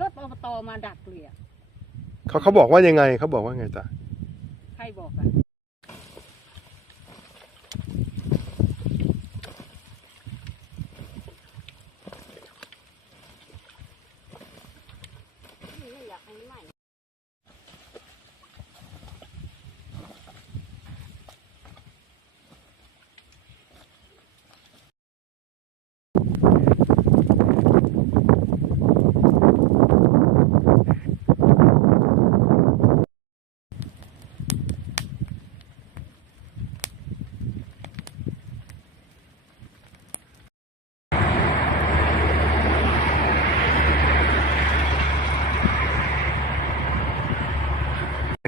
รถอบตมาดักเลยอะเขาเขาบอกว่ายังไงเขาบอกว่าไงจ๊ะ ใครบอกอะ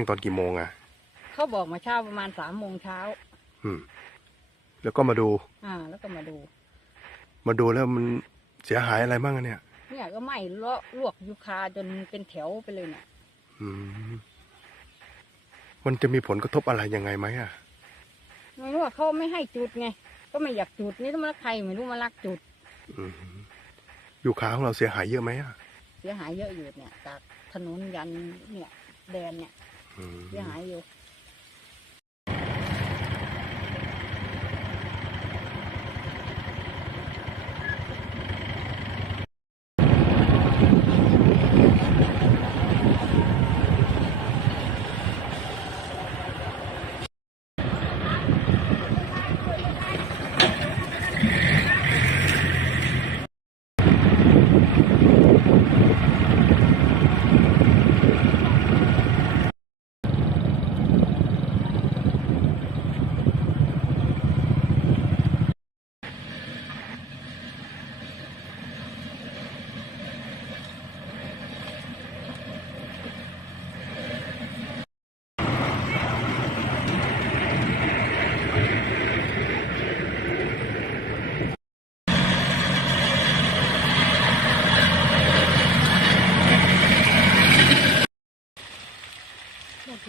ตอนกี่โมงอะเขาบอกมาเช้าประมาณสามโมงเช้า อืม แล้วก็มาดู อ่า แล้วก็มาดู มาดูแล้วมันเสียหายอะไรบ้างอะเนี่ย เนี่ยก็ไหม้เลาะลวกยูคาจนเป็นแถวไปเลยเนี่ย อืม มันจะมีผลกระทบอะไรยังไงไหมอะ ไม่รู้ว่าเขาไม่ให้จุดไง ก็ไม่อยากจุดนี่ต้องมาใครไม่รู้มาลักจุด อืมอยู่ขาของเราเสียหายเยอะไหมอะ เสียหายเยอะอยู่เนี่ยจากถนนยันเนี่ยแดนเนี่ย อืมเ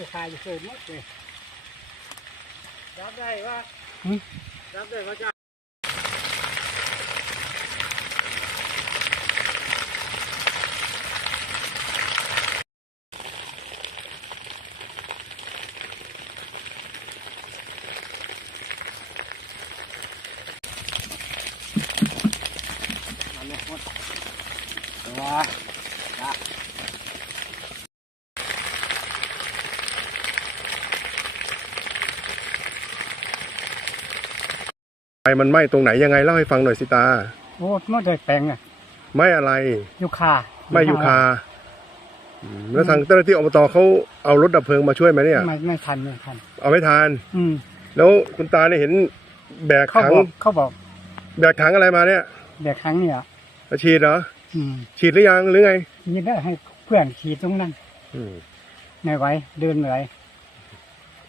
สียหายอยู่มันคือคาอยู่เกินหมดเลยรับได้ว่าหืมรับได้ว่าจะมันเนี่ยหมดตัวไมันไหม้ตรงไหนยังไงเล่าให้ฟังหน่อยสิตา โอ้เมื่อได้แปลงอะไหม้อะไรยูคาไหม้ยูคาอืมแล้วทางเจ้าหน้าที่อบตเขาเอารถดับเพลิงมาช่วยไหมเนี่ย ไม่ไม่ทันไม่ทัน เอาไม่ทาน อืมแล้วคุณตาเนี่ยเห็นแบกเขาถังบอกเขาบอกแบกถังอะไรมาเนี่ยเด็กครั้งเนี่ยแล้วฉีดเหรอ อืมฉีดหรือยังหรือไง ยินได้ให้เพื่อนขี่ตรงนั้นอืมไม่ไหวเดินไม่ไหว